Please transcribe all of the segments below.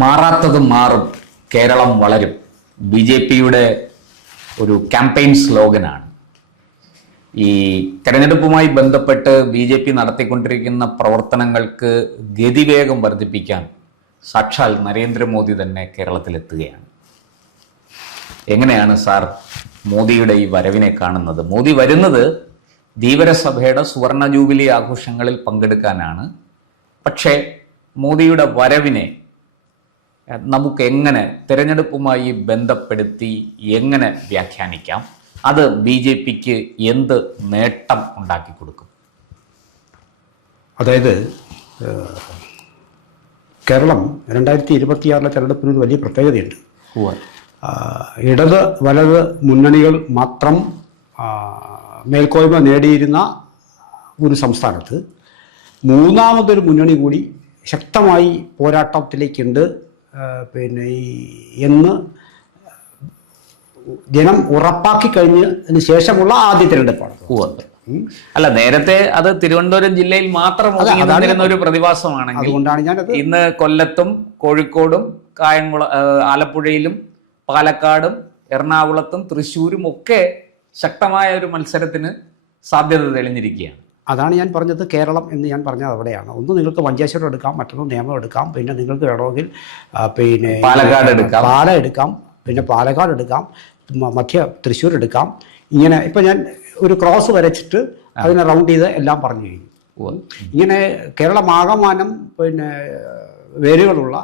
മാറാത്തത് മാറും, കേരളം വളരും. BJPയുടെ ഒരു ക്യാമ്പയിൻ സ്ലോഗനാണ്. ഈ തെരഞ്ഞെടുപ്പുമായി ബന്ധപ്പെട്ട് BJP നടത്തിക്കൊണ്ടിരിക്കുന്ന പ്രവർത്തനങ്ങൾക്ക് ഗതിവേഗം വർദ്ധിപ്പിക്കാൻ സാക്ഷാൽ നരേന്ദ്രമോദി തന്നെ കേരളത്തിലെത്തുകയാണ്. എങ്ങനെയാണ് സാർ മോദിയുടെ ഈ വരവിനെ കാണുന്നത്? മോദി വരുന്നത് ധീവരസഭയുടെ സുവർണ ജൂബിലി ആഘോഷങ്ങളിൽ പങ്കെടുക്കാനാണ്. പക്ഷേ മോദിയുടെ വരവിനെ നമുക്ക് എങ്ങനെ തെരഞ്ഞെടുപ്പുമായി ബന്ധപ്പെടുത്തി എങ്ങനെ വ്യാഖ്യാനിക്കാം? അത് BJPക്ക് എന്ത് നേട്ടം ഉണ്ടാക്കി കൊടുക്കും? അതായത് കേരളം 2026 തെരഞ്ഞെടുപ്പിന് ഒരു വലിയ പ്രത്യേകതയുണ്ട്. ഇടത് വലത് മുന്നണികൾ മാത്രം മേൽക്കോയ്മ നേടിയിരുന്ന ഒരു സംസ്ഥാനത്ത് മൂന്നാമതൊരു മുന്നണി കൂടി ശക്തമായി പോരാട്ടത്തിലേക്കുണ്ട് എന്ന് ജനം ഉറപ്പാക്കി കഴിഞ്ഞതിന് ശേഷമുള്ള ആദ്യ തിരഞ്ഞെടുപ്പാണ്. അല്ല, നേരത്തെ അത് തിരുവനന്തപുരം ജില്ലയിൽ മാത്രം ഒതുങ്ങിയിരുന്ന ഒരു പ്രതിഭാസമാണെങ്കിൽ അതുകൊണ്ടാണ് ഞാൻ ഇന്ന് കൊല്ലത്തും കോഴിക്കോടും ആലപ്പുഴയിലും പാലക്കാടും എറണാകുളത്തും തൃശ്ശൂരും ഒക്കെ ശക്തമായ ഒരു മത്സരത്തിന് സാധ്യത തെളിഞ്ഞിരിക്കുകയാണ്. അതാണ് ഞാൻ പറഞ്ഞത്. കേരളം എന്ന് ഞാൻ പറഞ്ഞത് അവിടെയാണ്. ഒന്ന് നിങ്ങൾക്ക് മഞ്ചേശ്വരം എടുക്കാം, മറ്റൊന്ന് നിയമം എടുക്കാം, പിന്നെ നിങ്ങൾക്ക് വേണമെങ്കിൽ പാലക്കാട് എടുക്കാം, പിന്നെ പാലക്കാട് എടുക്കാം, മധ്യ തൃശ്ശൂർ എടുക്കാം. ഇങ്ങനെ ഇപ്പം ഞാൻ ഒരു ക്രോസ് വരച്ചിട്ട് അതിനെ റൗണ്ട് ചെയ്ത് എല്ലാം പറഞ്ഞു കഴിഞ്ഞു. ഇങ്ങനെ കേരളമാകമാനം വേരുകളുള്ള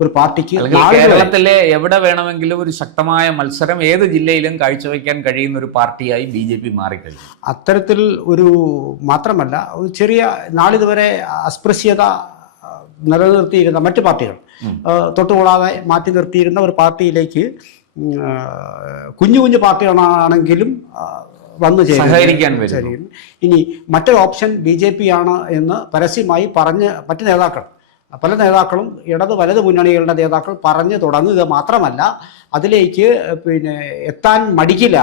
ഒരു പാർട്ടിക്ക് കേരളത്തിലെ എവിടെ വേണമെങ്കിലും ഒരു ശക്തമായ മത്സരം ഏത് ജില്ലയിലും കാഴ്ചവെക്കാൻ കഴിയുന്ന ഒരു പാർട്ടിയായി BJP മാറിക്കഴിഞ്ഞു. അത്തരത്തിൽ ഒരു മാത്രമല്ല, ഒരു ചെറിയ നാളിതുവരെ അസ്പൃശ്യത നിലനിർത്തിയിരുന്ന മറ്റു പാർട്ടികൾ തൊട്ടുകൂടാതെ മാറ്റി നിർത്തിയിരുന്ന ഒരു പാർട്ടിയിലേക്ക് കുഞ്ഞു കുഞ്ഞു പാർട്ടികളാണെങ്കിലും വന്നു സഹകരിക്കാൻ വരും. ഇനി മറ്റൊരു ഓപ്ഷൻ BJP ആണ് എന്ന് പരസ്യമായി പറഞ്ഞ് മറ്റു നേതാക്കൾ, പല നേതാക്കളും ഇടത് വലത് മുന്നണികളുടെ നേതാക്കൾ പറഞ്ഞു തുടങ്ങുക മാത്രമല്ല, അതിലേക്ക് എത്താൻ മടിക്കില്ല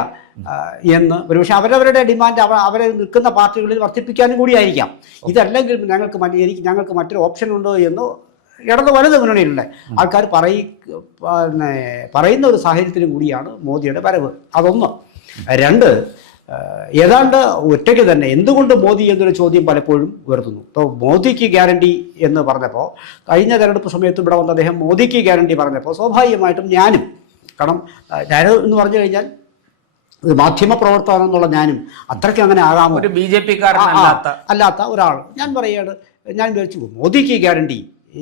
എന്ന് ഒരുപക്ഷെ അവരവരുടെ ഡിമാൻഡ് അവരെ നിൽക്കുന്ന പാർട്ടികളിൽ വർദ്ധിപ്പിക്കാനും കൂടിയായിരിക്കാം. ഇതല്ലെങ്കിൽ ഞങ്ങൾക്ക് മറ്റൊരു ഓപ്ഷൻ ഉണ്ടോ എന്ന് ഇടത് വലത് മുന്നണിയിലുള്ള ആൾക്കാർ പറയുന്ന ഒരു സാഹചര്യത്തിനും കൂടിയാണ് മോദിയുടെ വരവ്. അതൊന്ന്. രണ്ട്, ഏതാണ്ട് ഒറ്റയ്ക്ക് തന്നെ എന്തുകൊണ്ട് മോദി എന്നൊരു ചോദ്യം പലപ്പോഴും ഉയർത്തുന്നു. ഇപ്പോൾ മോദിക്ക് ഗ്യാരണ്ടി എന്ന് പറഞ്ഞപ്പോൾ, കഴിഞ്ഞ തെരഞ്ഞെടുപ്പ് സമയത്ത് ഇവിടെ വന്ന അദ്ദേഹം മോദിക്ക് ഗ്യാരണ്ടി പറഞ്ഞപ്പോൾ സ്വാഭാവികമായിട്ടും ഞാനും, കാരണം ഞാൻ എന്ന് പറഞ്ഞു കഴിഞ്ഞാൽ ഒരു മാധ്യമ പ്രവർത്തനം എന്നുള്ള ഞാനും അത്രയ്ക്ക് അങ്ങനെ ആകാമോ, ഒരു BJP അല്ലാത്ത ഒരാൾ ഞാൻ പറയുകയാണ്. ഞാൻ വിചാരിച്ചു മോദിക്ക് ഗ്യാരണ്ടി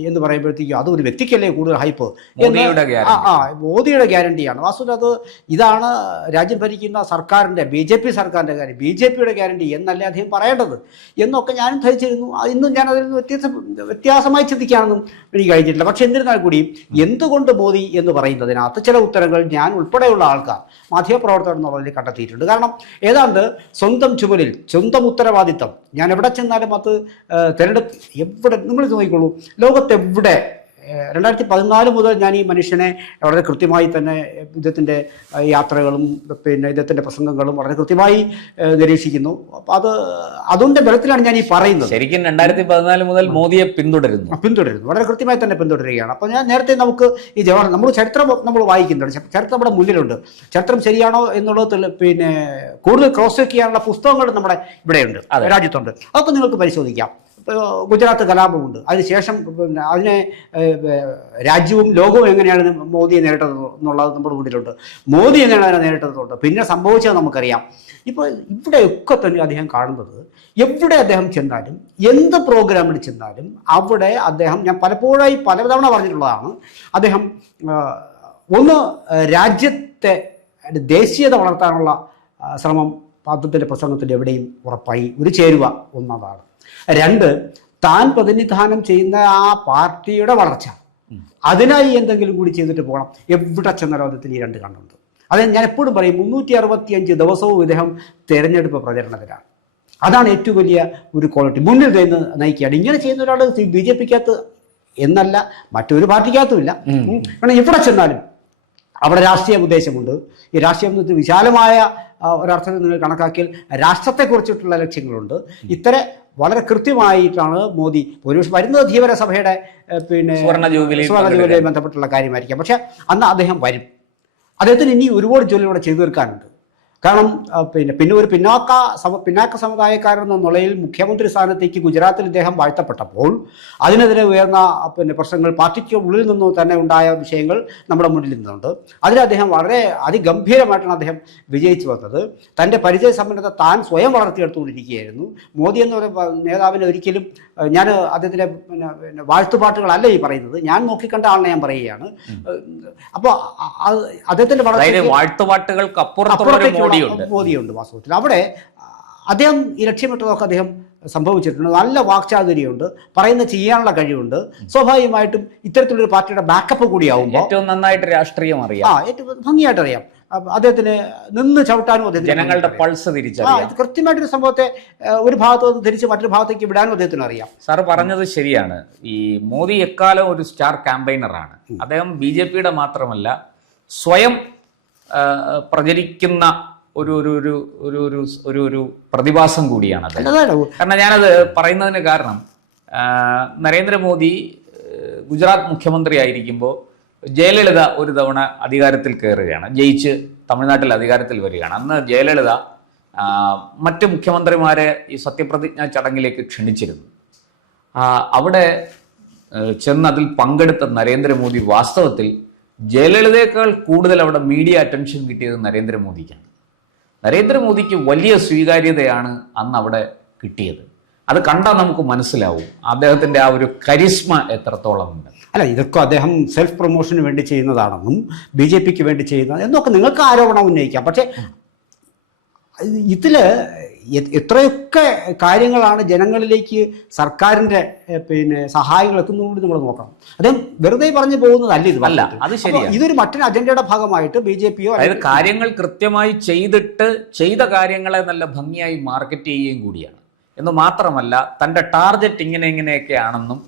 എന്ന് പറയുമ്പോഴത്തേക്കും അത് ഒരു വ്യക്തിക്കല്ലേ കൂടുതൽ ഹൈപ്പ്. മോദിയുടെ ഗ്യാരണ്ടിയാണ്. വാസ്തുവിൽ ഇതാണ് രാജ്യം ഭരിക്കുന്ന സർക്കാരിൻ്റെ BJP സർക്കാരിൻ്റെ കാര്യം, BJPയുടെ ഗ്യാരണ്ടി എന്നല്ലേ അദ്ദേഹം പറയേണ്ടത് എന്നൊക്കെ ഞാനും ധരിച്ചിരുന്നു. ഇന്നും ഞാൻ അതിൽ നിന്ന് വ്യത്യാസമായി ചിന്തിക്കാനൊന്നും എനിക്ക് കഴിഞ്ഞിട്ടില്ല. പക്ഷെ എന്നിരുന്നാൽ കൂടിയും എന്തുകൊണ്ട് മോദി എന്ന് പറയുന്നതിനകത്ത് ചില ഉത്തരങ്ങൾ ഞാൻ ഉൾപ്പെടെയുള്ള ആൾക്കാർ മാധ്യമപ്രവർത്തകർ എന്നുള്ളതിൽ കണ്ടെത്തിയിട്ടുണ്ട്. കാരണം ഏതാണ്ട് സ്വന്തം ചുമലിൽ സ്വന്തം ഉത്തരവാദിത്തം. ഞാൻ എവിടെ ചെന്നാലും അത് തിരഞ്ഞെടുപ്പ് എവിടെ നിങ്ങൾ നോക്കിക്കോളൂ, ലോകത്തെവിടെ 2014 മുതൽ ഞാൻ ഈ മനുഷ്യനെ വളരെ കൃത്യമായി തന്നെ ഇദ്ദേഹത്തിൻ്റെ യാത്രകളും ഇദ്ദേഹത്തിൻ്റെ പ്രസംഗങ്ങളും വളരെ കൃത്യമായി നിരീക്ഷിക്കുന്നു. അപ്പം അതിൻ്റെ ബലത്തിലാണ് ഞാൻ ഈ പറയുന്നത്. ശരിക്കും 2014 മുതൽ മോദിയെ പിന്തുടരുന്നു, വളരെ കൃത്യമായി തന്നെ പിന്തുടരുകയാണ്. അപ്പോൾ ഞാൻ നേരത്തെ നമുക്ക് ഈ നമ്മൾ ചരിത്രം നമ്മൾ വായിക്കുന്നുണ്ട്, ചരിത്രം നമ്മുടെ മുന്നിലുണ്ട്. ചരിത്രം ശരിയാണോ എന്നുള്ളത് കൂടുതൽ ക്രോസ് ചെക്ക് ചെയ്യാനുള്ള പുസ്തകങ്ങൾ നമ്മുടെ ഇവിടെയുണ്ട്, രാജ്യത്തുണ്ട്. അതൊക്കെ നിങ്ങൾക്ക് പരിശോധിക്കാം. ഗുജറാത്ത് കലാപമുണ്ട്, അതിനുശേഷം അതിനെ രാജ്യവും ലോകവും എങ്ങനെയാണ് മോദിയെ നേരിട്ടത് എന്നുള്ളത് നമ്മുടെ മുന്നിലുണ്ട്. മോദി എങ്ങനെയാണ് അതിനെ നേരിട്ടതുണ്ട്, പിന്നെ സംഭവിച്ചത് നമുക്കറിയാം. ഇപ്പോൾ ഇവിടെയൊക്കെ തന്നെ അദ്ദേഹം കാണുന്നത്, എവിടെ അദ്ദേഹം ചെന്നാലും എന്ത് പ്രോഗ്രാമിൽ ചെന്നാലും അവിടെ അദ്ദേഹം, ഞാൻ പലപ്പോഴായി പലതവണ പറഞ്ഞിട്ടുള്ളതാണ്, അദ്ദേഹം ഒന്ന് രാജ്യത്തെ ദേശീയത വളർത്താനുള്ള ശ്രമം അദ്ദേഹത്തിൻ്റെ പ്രസംഗത്തിൻ്റെ എവിടെയും ഉറപ്പായി ചേരുവ ഒന്നതാണ്. രണ്ട്, താൻ പ്രതിനിധാനം ചെയ്യുന്ന ആ പാർട്ടിയുടെ വളർച്ച, അതിനായി എന്തെങ്കിലും കൂടി ചെയ്തിട്ട് പോകണം. എവിടെ ചെന്നാലും അദ്ദേഹത്തിന് ഈ രണ്ട് കണ്ണുണ്ട്. അത് ഞാൻ എപ്പോഴും പറയും, 365 ദിവസവും ഇദ്ദേഹം തെരഞ്ഞെടുപ്പ് പ്രചരണത്തിലാണ്. അതാണ് ഏറ്റവും വലിയ ഒരു ക്വാളിറ്റി. മുന്നിൽ നിന്ന് നയിക്കുകയാണ്. ഇങ്ങനെ ചെയ്യുന്ന ഒരാൾ BJPക്കകത്ത് എന്നല്ല മറ്റൊരു പാർട്ടിക്കകത്തുമില്ല. കാരണം എവിടെ ചെന്നാലും അവിടെ രാഷ്ട്രീയ ഉദ്ദേശമുണ്ട്. ഈ രാഷ്ട്രീയം വിശാലമായ ഒരർത്ഥത്തിൽ നിങ്ങൾ കണക്കാക്കിയാൽ രാഷ്ട്രത്തെക്കുറിച്ചിട്ടുള്ള ലക്ഷ്യങ്ങളുണ്ട്. ഇത്തരം വളരെ കൃത്യമായിട്ടാണ് മോദി ഒരുപക്ഷെ വരുന്നത് ധീവരസഭയുടെ പിന്നെ സുവർണ്ണ ജൂബിലിയുമായി ബന്ധപ്പെട്ടുള്ള കാര്യമായിരിക്കാം. പക്ഷേ അന്ന് അദ്ദേഹം വരും. അദ്ദേഹത്തിന് ഇനി ഒരുപാട് ജോലിയോടെ ചെയ്തു തീർക്കാനുണ്ട്. കാരണം പിന്നെ ഒരു പിന്നാക്ക സമുദായക്കാരെന്ന നിലയിൽ മുഖ്യമന്ത്രി സ്ഥാനത്തേക്ക് ഗുജറാത്തിൽ ഇദ്ദേഹം വാഴ്ത്തപ്പെട്ടപ്പോൾ അതിനെതിരെ ഉയർന്ന പ്രശ്നങ്ങൾ പാർട്ടിക്ക് ഉള്ളിൽ നിന്നു തന്നെ ഉണ്ടായ വിഷയങ്ങൾ നമ്മുടെ മുന്നിൽ നിന്നുണ്ട്. അതിൽ അദ്ദേഹം വളരെ അതിഗംഭീരമായിട്ടാണ് അദ്ദേഹം വിജയിച്ചു വന്നത്. തൻ്റെ പരിചയസമ്പന്നത താൻ സ്വയം വളർത്തിയെടുത്തുകൊണ്ടിരിക്കുകയായിരുന്നു. മോദി എന്നൊരു നേതാവിനെ ഒരിക്കലും ഞാൻ അദ്ദേഹത്തിൻ്റെ പിന്നെ വാഴ്ത്തുപാട്ടുകളല്ല ഈ പറയുന്നത്, ഞാൻ നോക്കിക്കണ്ട ആളിനെ ഞാൻ പറയുകയാണ്. അപ്പോൾ അദ്ദേഹത്തിൻ്റെ വാഴ്ത്തുപാട്ടുകൾക്ക് മോദിയുണ്ട് വാസ്തവത്തിൽ. അവിടെ അദ്ദേഹം ഈ ലക്ഷ്യമിട്ടതൊക്കെ അദ്ദേഹം സംഭവിച്ചിട്ടുണ്ട്. നല്ല വാക്ചാതുര്യമുണ്ട്, പറയുന്ന ചെയ്യാനുള്ള കഴിവുണ്ട്. സ്വാഭാവികമായിട്ടും ഇത്തരത്തിലൊരു പാർട്ടിയുടെ ബാക്കപ്പ് കൂടിയാവുമ്പോൾ ഏറ്റവും നന്നായിട്ട് രാഷ്ട്രീയം അറിയാം, ഏറ്റവും ഭംഗിയായിട്ട് അറിയാം. അദ്ദേഹത്തിന് നിന്ന് ചവിട്ടാനും അദ്ദേഹത്തിന് ജനങ്ങളുടെ പൾസ് തിരിച്ചറിയാം. കൃത്യമായിട്ടൊരു സംഭവത്തെ ഒരു ഭാഗത്ത് നിന്ന് തിരിച്ച് മറ്റൊരു ഭാഗത്തേക്ക് വിടാനും അദ്ദേഹത്തിന് അറിയാം. സാറ് പറഞ്ഞത് ശരിയാണ്. ഈ മോദി എക്കാലം ഒരു സ്റ്റാർ ക്യാമ്പയിനറാണ്. അദ്ദേഹം BJPയുടെ മാത്രമല്ല സ്വയം പ്രചരിക്കുന്ന ഒരു പ്രതിഭാസം കൂടിയാണ് അത്. കാരണം ഞാനത് പറയുന്നതിന് കാരണം നരേന്ദ്രമോദി ഗുജറാത്ത് മുഖ്യമന്ത്രി ആയിരിക്കുമ്പോൾ ജയലളിത ഒരു തവണ അധികാരത്തിൽ കയറുകയാണ്, ജയിച്ച് തമിഴ്നാട്ടിൽ അധികാരത്തിൽ വരികയാണ്. അന്ന് ജയലളിത മറ്റ് മുഖ്യമന്ത്രിമാരെ ഈ സത്യപ്രതിജ്ഞാ ചടങ്ങിലേക്ക് ക്ഷണിച്ചിരുന്നു. അവിടെ ചെന്ന് അതിൽ പങ്കെടുത്ത നരേന്ദ്രമോദി വാസ്തവത്തിൽ ജയലളിതയേക്കാൾ കൂടുതൽ അവിടെ മീഡിയ അറ്റൻഷൻ കിട്ടിയത് നരേന്ദ്രമോദിക്കാണ്. നരേന്ദ്രമോദിക്ക് വലിയ സ്വീകാര്യതയാണ് അന്ന് അവിടെ കിട്ടിയത്. അത് കണ്ടാൽ നമുക്ക് മനസ്സിലാവും അദ്ദേഹത്തിൻ്റെ ആ ഒരു കരിസ്മ എത്രത്തോളം ഉണ്ട്. അല്ല, ഇതൊക്കെ അദ്ദേഹം സെൽഫ് പ്രൊമോഷന് വേണ്ടി ചെയ്യുന്നതാണെന്നും BJPക്ക് വേണ്ടി ചെയ്യുന്നത് എന്നൊക്കെ നിങ്ങൾക്ക് ആരോപണം ഉന്നയിക്കാം. പക്ഷേ ഇതിൽ എത്രയൊക്കെ കാര്യങ്ങളാണ് ജനങ്ങളിലേക്ക് സർക്കാരിൻ്റെ സഹായങ്ങൾ എത്തുന്നതുകൊണ്ട് നമ്മൾ നോക്കണം. അദ്ദേഹം വെറുതെ പറഞ്ഞു പോകുന്നതല്ല ഇത്. അല്ല, അത് ശരിയാണ്. ഇതൊരു മറ്റൊരു അജണ്ടയുടെ ഭാഗമായിട്ട് BJPയോ അതായത് കാര്യങ്ങൾ കൃത്യമായി ചെയ്ത കാര്യങ്ങളെ നല്ല ഭംഗിയായി മാർക്കറ്റ് ചെയ്യുകയും കൂടിയാണ്. എന്ന് മാത്രമല്ല തൻ്റെ ടാർഗറ്റ് ഇങ്ങനെയൊക്കെ ആണെന്നും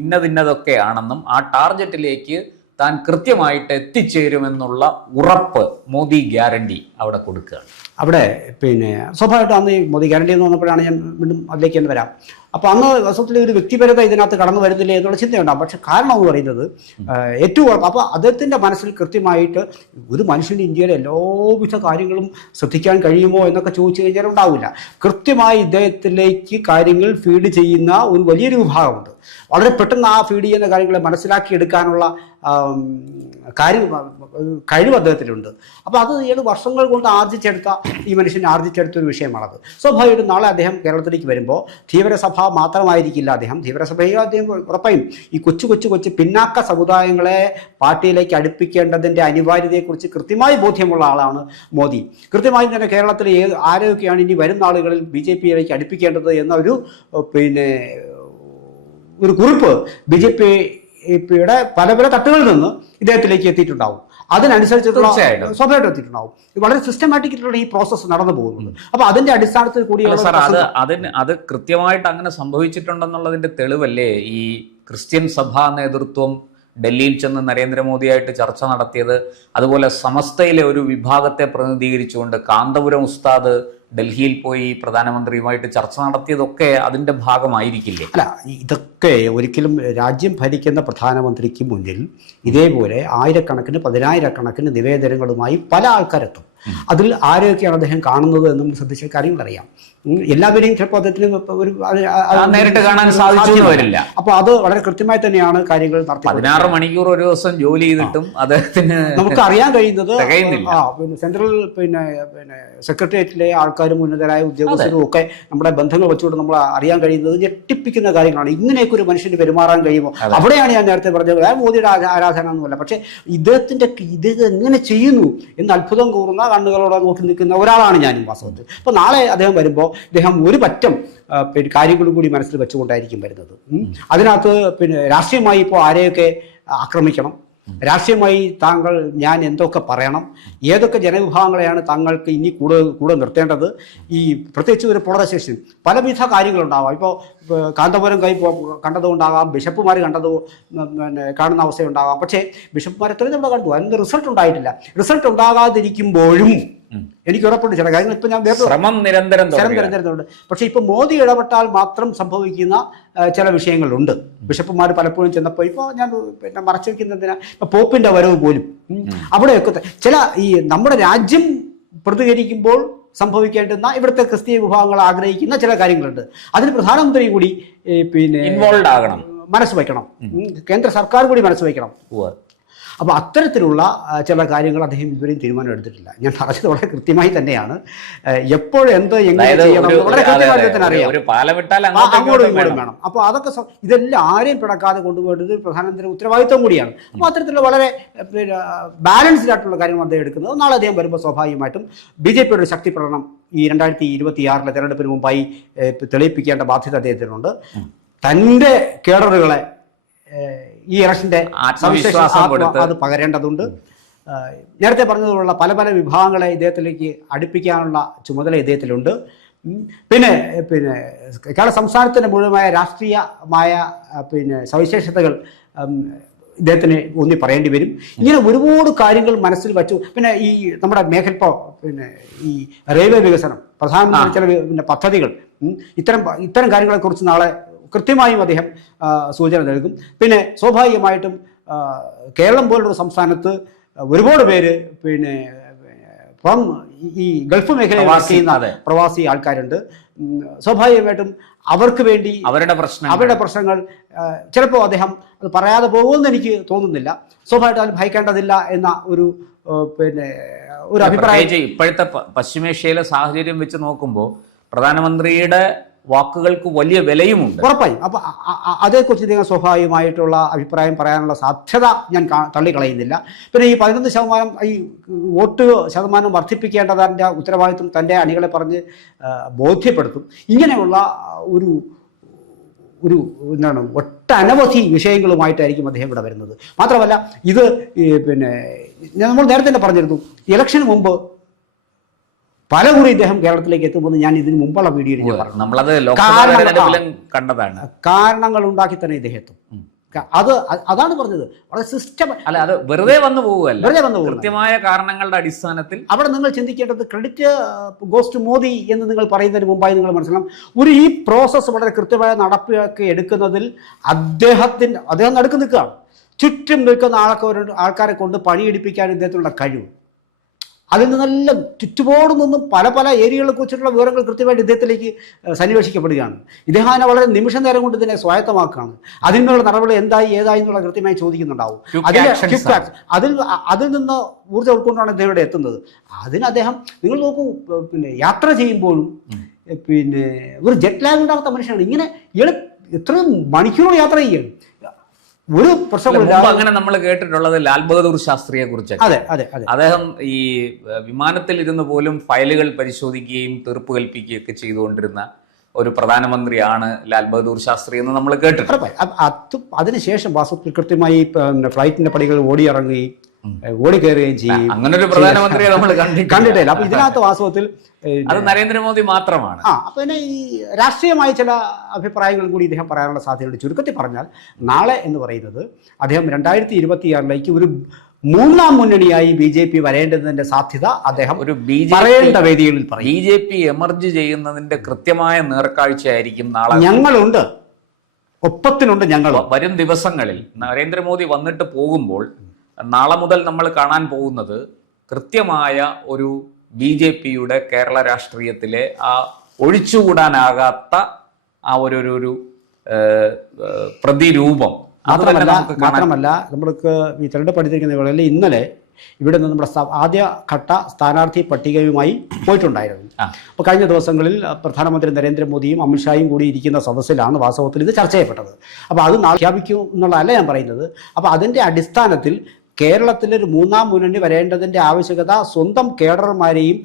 ഇന്നതൊക്കെ ആണെന്നും ആ ടാർഗറ്റിലേക്ക് താൻ കൃത്യമായിട്ട് എത്തിച്ചേരുമെന്നുള്ള ഉറപ്പ് മോദി ഗ്യാരണ്ടി അവിടെ കൊടുക്കുകയാണ്. അവിടെ സ്വാഭാവികമായിട്ടും അന്ന് ഈ മോദി ഗ്യാരണ്ടി എന്ന് പറഞ്ഞപ്പോഴാണ് ഞാൻ വീണ്ടും അതിലേക്ക് തന്നെ വരാം. അപ്പോൾ അന്ന് വാസ്തവത്തിൽ ഒരു വ്യക്തിപരത ഇതിനകത്ത് കടന്നു വരുന്നില്ലേ എന്നുള്ള ചിന്തയുണ്ടാകും. പക്ഷെ കാരണം എന്ന് പറയുന്നത് ഏറ്റവും അപ്പോൾ അദ്ദേഹത്തിൻ്റെ മനസ്സിൽ കൃത്യമായിട്ട് ഒരു മനുഷ്യന് ഇന്ത്യയിലെ എല്ലാവിധ കാര്യങ്ങളും ശ്രദ്ധിക്കാൻ കഴിയുമോ എന്നൊക്കെ ചോദിച്ചു കഴിഞ്ഞാൽ ഉണ്ടാവില്ല. കൃത്യമായി ഇദ്ദേഹത്തിലേക്ക് കാര്യങ്ങൾ ഫീഡ് ചെയ്യുന്ന ഒരു വലിയൊരു വിഭാഗമുണ്ട്. വളരെ പെട്ടെന്ന് ആ ഫീഡ് ചെയ്യുന്ന കാര്യങ്ങളെ മനസ്സിലാക്കിയെടുക്കാനുള്ള കഴിവ് അദ്ദേഹത്തിലുണ്ട്. അപ്പോൾ അത് 7 വർഷങ്ങൾ കൊണ്ട് ഈ മനുഷ്യൻ ആർജിച്ചെടുത്ത ഒരു വിഷയമാണത്. സ്വാഭാവികമായിട്ടും നാളെ അദ്ദേഹം കേരളത്തിലേക്ക് വരുമ്പോൾ ധീവരസഭ മാത്രമായിരിക്കില്ല ധീവരസഭയോ അദ്ദേഹം ഉറപ്പായും ഈ കൊച്ചു പിന്നാക്ക സമുദായങ്ങളെ പാർട്ടിയിലേക്ക് അടുപ്പിക്കേണ്ടതിൻ്റെ അനിവാര്യതയെക്കുറിച്ച് കൃത്യമായി ബോധ്യമുള്ള ആളാണ് മോദി. കൃത്യമായി തന്നെ കേരളത്തിൽ ആരൊക്കെയാണ് ഇനി വരുന്ന ആളുകളിൽ BJPയിലേക്ക് അടുപ്പിക്കേണ്ടത് എന്ന ഒരു കുറിപ്പ് BJPയുടെ പല തട്ടുകളിൽ നിന്ന് ഇദ്ദേഹത്തിലേക്ക് എത്തിയിട്ടുണ്ടാവും. അതിനനുസരിച്ചിട്ടുള്ള സ്വാഭാവികമായിട്ടും എത്തിയിട്ടുണ്ടാവും. വളരെ സിസ്റ്റമാറ്റിക്കായിട്ടുള്ള ഈ പ്രോസസ്സ് നടന്നു പോകുന്നുണ്ട്. അപ്പോൾ അതിന്റെ അടിസ്ഥാനത്തിൽ കൂടി അത് കൃത്യമായിട്ട് അങ്ങനെ സംഭവിച്ചിട്ടുണ്ടെന്നുള്ളതിന്റെ തെളിവല്ലേ ഈ ക്രിസ്ത്യൻ സഭാ നേതൃത്വം ഡൽഹിയിൽ ചെന്ന് നരേന്ദ്രമോദിയായിട്ട് ചർച്ച നടത്തിയത്. അതുപോലെ സമസ്തയിലെ ഒരു വിഭാഗത്തെ പ്രതിനിധീകരിച്ചുകൊണ്ട് കാന്തപുരം ഉസ്താദ് ഡൽഹിയിൽ പോയി പ്രധാനമന്ത്രിയുമായിട്ട് ചർച്ച നടത്തിയതൊക്കെ അതിൻ്റെ ഭാഗമായിരിക്കില്ലേ? അല്ല, ഇതൊക്കെ ഒരിക്കലും രാജ്യം ഭരിക്കുന്ന പ്രധാനമന്ത്രിക്ക് മുന്നിൽ ഇതേപോലെ ആയിരക്കണക്കിന് 10,000-കണക്കിന് നിവേദനങ്ങളുമായി പല ആൾക്കാരെത്തും. അതിൽ ആരെയൊക്കെയാണ് അദ്ദേഹം കാണുന്നത് എന്നും ശ്രദ്ധിച്ച കാര്യങ്ങളറിയാം. എല്ലാവരെയും ചിലപ്പോൾ അദ്ദേഹത്തിന് നേരിട്ട് കാണാൻ സാധിച്ചു വരില്ല. അപ്പോൾ അത് വളരെ കൃത്യമായി തന്നെയാണ് കാര്യങ്ങൾ നടത്തി. 16 മണിക്കൂർ ഒരു ദിവസം ജോലി ചെയ്തിട്ടും അദ്ദേഹത്തിന് നമുക്ക് അറിയാൻ കഴിയുന്നത് സെൻട്രൽ സെക്രട്ടേറിയറ്റിലെ ആൾക്കാരും ഉന്നതരായ ഉദ്യോഗസ്ഥരും ഒക്കെ നമ്മുടെ ബന്ധങ്ങൾ വെച്ചുകൊണ്ട് നമ്മൾ അറിയാൻ കഴിയുന്നത് ഞെട്ടിപ്പിക്കുന്ന കാര്യങ്ങളാണ്. ഇങ്ങനെയൊക്കെ ഒരു മനുഷ്യന് പെരുമാറാൻ കഴിയുമോ? അവിടെയാണ് ഞാൻ നേരത്തെ പറഞ്ഞത് മോദിയുടെ ആരാധന ഒന്നുമല്ല. പക്ഷേ ഇദ്ദേഹം എങ്ങനെ ചെയ്യുന്നു എന്ന് അത്ഭുതം കൂറുന്ന കണ്ണുകളോടെ നോക്കി നിൽക്കുന്ന ഒരാളാണ് ഞാനും വാസ്തവത്തിൽ. അപ്പോൾ നാളെ അദ്ദേഹം വരുമ്പോൾ ഇദ്ദേഹം ഒരു പറ്റം കാര്യങ്ങളും കൂടി മനസ്സിൽ വെച്ചുകൊണ്ടായിരിക്കും വരുന്നത്. അതിനകത്ത് രാഷ്ട്രീയമായി ഇപ്പോൾ ആരെയൊക്കെ ആക്രമിക്കണം, രാഷ്ട്രീയമായി ഞാൻ എന്തൊക്കെ പറയണം, ഏതൊക്കെ ജനവിഭാഗങ്ങളെയാണ് താങ്കൾക്ക് ഇനി കൂടെ നിർത്തേണ്ടത്, ഈ പ്രത്യേകിച്ച് ഒരു പോളറൈസേഷൻ പലവിധ കാര്യങ്ങളുണ്ടാവാം. ഇപ്പോൾ കാന്തപുരം കണ്ടതുകൊണ്ടാകാം, ബിഷപ്പുമാർ കാണുന്ന അവസ്ഥയുണ്ടാകാം. പക്ഷേ ബിഷപ്പുമാർ എത്രയും നമ്മൾ കണ്ടു, അതിന് റിസൾട്ട് ഉണ്ടായിട്ടില്ല. റിസൾട്ട് ഉണ്ടാകാതിരിക്കുമ്പോഴും എനിക്ക് ഉറപ്പുണ്ട് ചില കാര്യങ്ങൾ ഇപ്പം ഞാൻ ശ്രമം നിരന്തരം നിരന്തരമുണ്ട്. പക്ഷേ ഇപ്പം മോദി ഇടപെട്ടാൽ മാത്രം സംഭവിക്കുന്ന ചില വിഷയങ്ങളുണ്ട്. ബിഷപ്പുമാർ പലപ്പോഴും ചെന്നപ്പോൾ ഇപ്പോൾ ഞാൻ പിന്നെ മറച്ചു വയ്ക്കുന്നതിന് ഇപ്പം പോപ്പിൻ്റെ വരവ് പോലും അവിടെയൊക്കെ ചില ഈ നമ്മുടെ രാജ്യം പ്രതികരിക്കുമ്പോൾ സംഭവിക്കേണ്ടുന്ന ഇവിടുത്തെ ക്രിസ്തീയ വിഭാഗങ്ങൾ ആഗ്രഹിക്കുന്ന ചില കാര്യങ്ങളുണ്ട്. അതിന് പ്രധാനമന്ത്രി കൂടി പിന്നെ ഇൻവോൾവ് ആകണം, മനസ്സ് വയ്ക്കണം, കേന്ദ്ര സർക്കാർ കൂടി മനസ്സ് വയ്ക്കണം. അപ്പോൾ അത്തരത്തിലുള്ള ചില കാര്യങ്ങൾ അദ്ദേഹം ഇതുവരെയും തീരുമാനം എടുത്തിട്ടില്ല. ഞാൻ പറഞ്ഞത് വളരെ കൃത്യമായി തന്നെയാണ്. എപ്പോഴെന്ത് എങ്ങനെ ചെയ്യണം വളരെ കൃത്യമായിട്ട് അറിയാം. അങ്ങോട്ടും ഇങ്ങോട്ടും വേണം. അപ്പോൾ അതൊക്കെ ഇതെല്ലാം ആരെയും പിടക്കാതെ കൊണ്ടുപോകേണ്ടത് പ്രധാനമന്ത്രി ഉത്തരവാദിത്വം കൂടിയാണ്. അപ്പോൾ അത്തരത്തിലുള്ള വളരെ ബാലൻസ്ഡ് ആയിട്ടുള്ള കാര്യങ്ങൾ അദ്ദേഹം എടുക്കുന്നത്. നാളെ അദ്ദേഹം വരുമ്പോൾ സ്വാഭാവികമായിട്ടും BJPയുടെ ശക്തി പ്രകടനം ഈ 2026 തെരഞ്ഞെടുപ്പിന് മുമ്പായി തെളിയിപ്പിക്കേണ്ട ബാധ്യത അദ്ദേഹത്തിനുണ്ട്. തൻ്റെ കേഡറുകളെ ഈ ഇലക്ഷൻ്റെ അത് പകരേണ്ടതുണ്ട്. നേരത്തെ പറഞ്ഞതുപോലുള്ള പല പല വിഭാഗങ്ങളെ ഇദ്ദേഹത്തിലേക്ക് അടുപ്പിക്കാനുള്ള ചുമതല ഇദ്ദേഹത്തിലുണ്ട്. പിന്നെ കേരള സംസ്ഥാനത്തിൻ്റെ മുഴുവനായ രാഷ്ട്രീയമായ സവിശേഷതകൾ ഇദ്ദേഹത്തിന് ഊന്നി പറയേണ്ടി വരും. ഇങ്ങനെ ഒരുപാട് കാര്യങ്ങൾ മനസ്സിൽ വച്ചു. പിന്നെ ഈ നമ്മുടെ മേഖല ഈ റെയിൽവേ വികസനം, പ്രധാനമന്ത്രി ചില പദ്ധതികൾ, ഇത്തരം കാര്യങ്ങളെക്കുറിച്ച് നാളെ കൃത്യമായും അദ്ദേഹം സൂചന നൽകും. പിന്നെ സ്വാഭാവികമായിട്ടും കേരളം പോലുള്ളൊരു സംസ്ഥാനത്ത് ഒരുപാട് പേര് ഈ ഗൾഫ് മേഖലയിൽ വർക്ക് ചെയ്യുന്ന പ്രവാസി ആൾക്കാരുണ്ട്. സ്വാഭാവികമായിട്ടും അവർക്ക് വേണ്ടി അവരുടെ പ്രശ്നങ്ങൾ ചിലപ്പോൾ അദ്ദേഹം അത് പറയാതെ പോകുമെന്ന് എനിക്ക് തോന്നുന്നില്ല. സ്വാഭാവികമായിട്ടും അത് ഭയക്കേണ്ടതില്ല എന്ന ഒരു അഭിപ്രായം. ഇപ്പോഴത്തെ പശ്ചിമേഷ്യയിലെ സാഹചര്യം വെച്ച് നോക്കുമ്പോൾ പ്രധാനമന്ത്രിയുടെ വാക്കുകൾക്ക് വലിയ വിലയുമുണ്ട്. ഉറപ്പായും. അപ്പോൾ അതേക്കുറിച്ച് നിങ്ങൾ സ്വാഭാവികമായിട്ടുള്ള അഭിപ്രായം പറയാനുള്ള സാധ്യത ഞാൻ തള്ളിക്കളയുന്നില്ല. പിന്നെ ഈ 11% ഈ വോട്ട് ശതമാനം വർദ്ധിപ്പിക്കേണ്ടതിൻ്റെ ഉത്തരവാദിത്വം തൻ്റെ അണികളെ പറഞ്ഞ് ബോധ്യപ്പെടുത്തും. ഇങ്ങനെയുള്ള ഒരു ഒട്ടനവധി വിഷയങ്ങളുമായിട്ടായിരിക്കും അദ്ദേഹം ഇവിടെ വരുന്നത്. മാത്രമല്ല ഇത് നമ്മൾ നേരത്തെ തന്നെ പറഞ്ഞിരുന്നു, ഇലക്ഷന് മുമ്പ് പലകുറി ഇദ്ദേഹം കേരളത്തിലേക്ക് എത്തുമ്പോൾ ഞാൻ ഇതിന് മുമ്പുള്ള വീഡിയോയിൽ ഞാൻ പറഞ്ഞു കാരണങ്ങൾ ഉണ്ടാക്കി തന്നെ ഇദ്ദേഹം എത്തും. അതാണ് പറഞ്ഞത്. വളരെ സിസ്റ്റം അല്ല, അത് വെറുതെ വന്നു പോകും. കൃത്യമായ കാരണങ്ങളുടെ അടിസ്ഥാനത്തിൽ അവിടെ നിങ്ങൾ ചിന്തിക്കേണ്ടത് ക്രെഡിറ്റ് ഗോസ് ടു മോദി എന്ന് നിങ്ങൾ പറയുന്നതിന് മുമ്പായി നിങ്ങൾ മനസ്സിലാക്കണം, ഈ പ്രോസസ്സ് വളരെ കൃത്യമായ നടപ്പിലാക്കി എടുക്കുന്നതിൽ അദ്ദേഹം നടുക്ക് നിൽക്കുകയാണ്. ചുറ്റും നിൽക്കുന്ന ആൾക്കാരെ കൊണ്ട് പണിയെടുപ്പിക്കാൻ ഇദ്ദേഹത്തിനുള്ള കഴിവ്, അതിൽ നിന്നെല്ലാം ചുറ്റുപാട് നിന്നും പല പല ഏരിയകളെ കുറിച്ചിട്ടുള്ള വിവരങ്ങൾ കൃത്യമായിട്ട് ഇദ്ദേഹത്തിലേക്ക് സന്നിവേശിക്കപ്പെടുകയാണ്. ഇദ്ദേഹം അതിനെ വളരെ നിമിഷ നേരം കൊണ്ട് ഇതിനെ സ്വായത്തമാക്കുകയാണ്. അതിനുള്ള നടപടി ഏതായി എന്നുള്ള കൃത്യമായി ചോദിക്കുന്നുണ്ടാവും. അതിൽ നിന്ന് ഊർജ്ജം ഉൾക്കൊണ്ടാണ് ഇദ്ദേഹം ഇവിടെ എത്തുന്നത്. അതിന് അദ്ദേഹം നിങ്ങൾ നോക്കൂ, യാത്ര ചെയ്യുമ്പോഴും ഒരു ജെറ്റ് ലാഗ് ഉണ്ടാകാത്ത മനുഷ്യനാണ്. ഇങ്ങനെ എത്രയും മണിക്കൂർ യാത്ര ചെയ്യണം. ഒരു പ്രശ്നമില്ല. അങ്ങനെ നമ്മൾ കേട്ടിട്ടുള്ളത് ലാൽ ബഹദൂർ ശാസ്ത്രിയെ കുറിച്ച്. അദ്ദേഹം ഈ വിമാനത്തിൽ ഇരുന്ന് പോലും ഫയലുകൾ പരിശോധിക്കുകയും തീർപ്പ് കൽപ്പിക്കുകയും ഒക്കെ ചെയ്തുകൊണ്ടിരുന്ന ഒരു പ്രധാനമന്ത്രിയാണ് ലാൽ ബഹദൂർ ശാസ്ത്രി എന്ന് നമ്മൾ കേട്ടിട്ടുണ്ട്. അതിനുശേഷം വാസ്തവത്തിൽ കൃത്യമായി ഫ്ലൈറ്റിന്റെ പടികൾ ഓടിയിറങ്ങുകയും ഓടിക്കയറുകയും ചെയ്യും. അങ്ങനെ ഒരു പ്രധാനമന്ത്രിയെ നമ്മൾ കണ്ടിട്ടില്ല. അപ്പൊ ഇതിനകത്ത് വാസ്തവത്തിൽ അത് നരേന്ദ്രമോദി മാത്രമാണ്. പിന്നെ ഈ രാഷ്ട്രീയമായ ചില അഭിപ്രായങ്ങൾ കൂടി ഇദ്ദേഹം പറയാനുള്ള സാധ്യതയുണ്ട്. ചുരുക്കത്തിൽ പറഞ്ഞാൽ നാളെ എന്ന് പറയുന്നത് അദ്ദേഹം 2026 ഒരു മൂന്നാം മുന്നണിയായി BJP വരേണ്ടതിന്റെ സാധ്യത അദ്ദേഹം ഒരു പറയേണ്ട വേദികളിൽ പറയും. BJP എമർജ് ചെയ്യുന്നതിന്റെ കൃത്യമായ നേർക്കാഴ്ചയായിരിക്കും നാളെ. ഞങ്ങളുണ്ട്, ഒപ്പത്തിനുണ്ട് ഞങ്ങൾ. വരും ദിവസങ്ങളിൽ നരേന്ദ്രമോദി വന്നിട്ട് പോകുമ്പോൾ നാളെ മുതൽ നമ്മൾ കാണാൻ പോകുന്നത് കൃത്യമായ ഒരു BJPയുടെ കേരള രാഷ്ട്രീയത്തിലെ ആ ഒഴിച്ചുകൂടാനാകാത്ത ആ ഒരു പ്രതിരൂപം. മാത്രമല്ല നമ്മൾക്ക് ഈ തെരഞ്ഞെടുപ്പ് പഠിച്ചിരിക്കുന്ന വേളയിൽ ഇന്നലെ ഇവിടെ നിന്ന് നമ്മുടെ ആദ്യഘട്ട സ്ഥാനാർത്ഥി പട്ടികയുമായി പോയിട്ടുണ്ടായിരുന്നു. അപ്പോൾ കഴിഞ്ഞ ദിവസങ്ങളിൽ പ്രധാനമന്ത്രി നരേന്ദ്രമോദിയും അമിത്ഷായും കൂടി ഇരിക്കുന്ന സദസ്സിലാണ് വാസ്തവത്തിൽ ഇത് ചർച്ച ചെയ്യപ്പെട്ടത്. അപ്പോൾ അത് പ്രഖ്യാപിക്കൂ എന്നുള്ളതല്ല ഞാൻ പറയുന്നത്. അപ്പോൾ അതിൻ്റെ അടിസ്ഥാനത്തിൽ കേരളത്തിലൊരു മൂന്നാം മുന്നണി വരേണ്ടതിൻ്റെ ആവശ്യകത സ്വന്തം കേഡർമാരെയും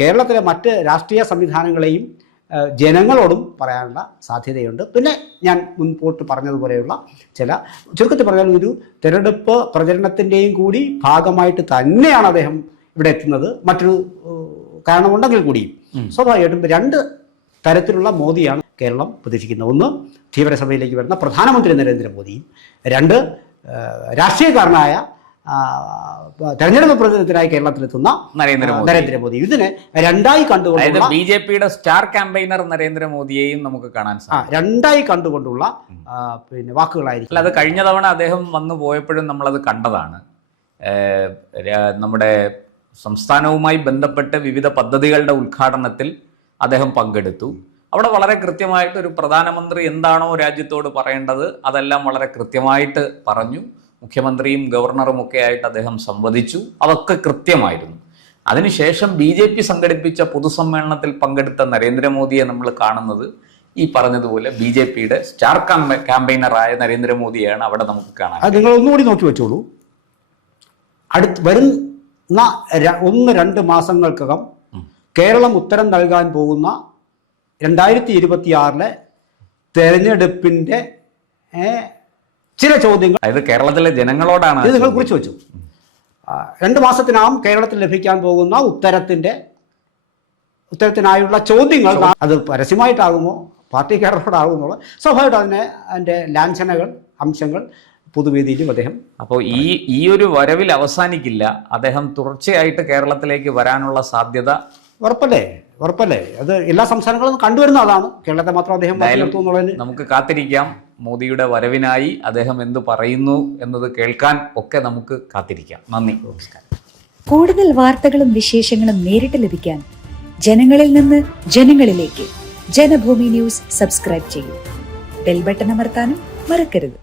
കേരളത്തിലെ മറ്റ് രാഷ്ട്രീയ സംവിധാനങ്ങളെയും ജനങ്ങളോടും പറയാനുള്ള സാധ്യതയുണ്ട്. പിന്നെ ഞാൻ മുൻപോട്ട് പറഞ്ഞതുപോലെയുള്ള ചില ചുരുക്കത്തിൽ പറഞ്ഞാൽ ഒരു തെരഞ്ഞെടുപ്പ് പ്രചരണത്തിൻ്റെയും കൂടി ഭാഗമായിട്ട് തന്നെയാണ് അദ്ദേഹം ഇവിടെ എത്തുന്നത്. മറ്റൊരു കാരണമുണ്ടെങ്കിൽ കൂടിയും സ്വാഭാവികമായിട്ടും രണ്ട് തരത്തിലുള്ള മോദിയാണ് കേരളം പ്രതീക്ഷിക്കുന്നത്. ഒന്ന്, ധീവരസഭയിലേക്ക് വരുന്ന പ്രധാനമന്ത്രി നരേന്ദ്രമോദിയും, രണ്ട്, രാഷ്ട്രീയക്കാരനായ തെരഞ്ഞെടുപ്പ് പ്രതിനിധിയായി കേരളത്തിലെത്തുന്ന നരേന്ദ്രമോദി. ഇതിനെ രണ്ടായി കണ്ടുകൊണ്ട് ബിജെപിയുടെ സ്റ്റാർ ക്യാമ്പയിനർ നരേന്ദ്രമോദിയെയും നമുക്ക് കാണാൻ സാധിക്കും. രണ്ടായി കണ്ടുകൊണ്ടുള്ള വാക്കുകളായിരിക്കും. അല്ല, അത് കഴിഞ്ഞ തവണ അദ്ദേഹം വന്നു പോയപ്പോഴും നമ്മളത് കണ്ടതാണ്. നമ്മുടെ സംസ്ഥാനവുമായി ബന്ധപ്പെട്ട് വിവിധ പദ്ധതികളുടെ ഉദ്ഘാടനത്തിൽ അദ്ദേഹം പങ്കെടുത്തു. അവിടെ വളരെ കൃത്യമായിട്ട് ഒരു പ്രധാനമന്ത്രി എന്താണോ രാജ്യത്തോട് പറയേണ്ടത് അതെല്ലാം വളരെ കൃത്യമായിട്ട് പറഞ്ഞു. മുഖ്യമന്ത്രിയും ഗവർണറും ഒക്കെ ആയിട്ട് അദ്ദേഹം സംവദിച്ചു. അതൊക്കെ കൃത്യമായിരുന്നു. അതിനുശേഷം BJP സംഘടിപ്പിച്ച പൊതുസമ്മേളനത്തിൽ പങ്കെടുത്ത നരേന്ദ്രമോദിയെ നമ്മൾ കാണുന്നത് ഈ പറഞ്ഞതുപോലെ BJPയുടെ സ്റ്റാർ ക്യാമ്പയിനറായ നരേന്ദ്രമോദിയാണ് അവിടെ നമുക്ക് കാണാൻ. അത് നിങ്ങൾ ഒന്നുകൂടി നോക്കി വെച്ചോളൂ. വരുന്ന 1-2 മാസങ്ങൾക്കകം കേരളം ഉത്തരം നൽകാൻ പോകുന്ന 2026 തെരഞ്ഞെടുപ്പിന്റെ ചില ചോദ്യങ്ങൾ, അതായത് കേരളത്തിലെ ജനങ്ങളോടാണ് ഇത് നിങ്ങൾ കുറിച്ച് വെച്ചു. 2 മാസത്തിനകം കേരളത്തിൽ ലഭിക്കാൻ പോകുന്ന ഉത്തരത്തിനായുള്ള ചോദ്യങ്ങൾ അത് പരസ്യമായിട്ടാകുമോ പാർട്ടി കേരളത്തോടാകുമോ സ്വാഭാവികമായിട്ട് അതിൻ്റെ ലാഞ്ചനകൾ അംശങ്ങൾ പൊതുവേദിയിലും അദ്ദേഹം. അപ്പോൾ ഈ ഒരു വരവിൽ അവസാനിക്കില്ല. അദ്ദേഹം തുടർച്ചയായിട്ട് കേരളത്തിലേക്ക് വരാനുള്ള സാധ്യത ഉറപ്പല്ലേ. അത് എല്ലാ സംസ്ഥാനങ്ങളും കണ്ടുവരുന്ന അതാണ്. കേരളത്തെ മാത്രം അദ്ദേഹം നമുക്ക് കാത്തിരിക്കാം. മോദിയുടെ വരവിനായി അദ്ദേഹം എന്ത് പറയുന്നു എന്നത് കേൾക്കാൻ ഒക്കെ നമുക്ക് കാത്തിരിക്കാം. നന്ദി, നമസ്കാരം. കൂടുതൽ വാർത്തകളും വിശേഷങ്ങളും നേരിട്ട് ലഭിക്കാൻ ജനങ്ങളിൽ നിന്ന് ജനങ്ങളിലേക്ക് ജനഭൂമി ന്യൂസ് സബ്സ്ക്രൈബ് ചെയ്യൂ. ബെൽ ബട്ടൺ അമർത്താനും മറക്കരുത്.